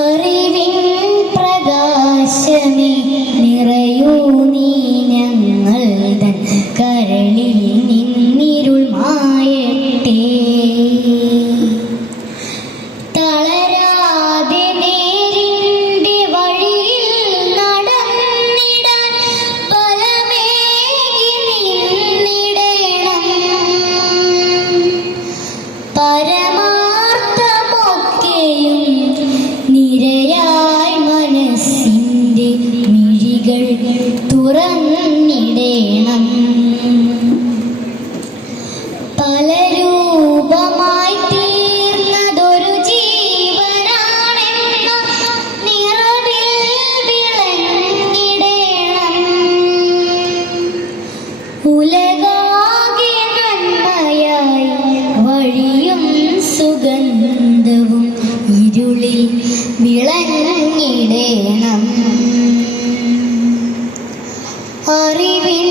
അറിവിൻ പ്രകാശമേ നിറയൂ നീ ഞങ്ങൾ തൻ കരളിൽ നിന്നിരുൾ മായട്ടെ. തളരാതെ നേരിന്റെ വഴിയിൽ നടന്നിടാൻ ബലമേകി നിന്നിടണം. പരമാർത്ഥമൊക്കെയും നിരയായി മനസ്സിൻ്റെ മിഴികൾ തുറന്നിടണം. പല രൂപമായി തീർന്നതൊരു ജീവനാണെന്ന നിറവിൽ വിളങ്ങിടണം. ഉലകാകെ നന്മയായി വഴിയും സുഗന്ധവും ഇരുളിൽ വിളങ്ങിടണം. അറിവിൻ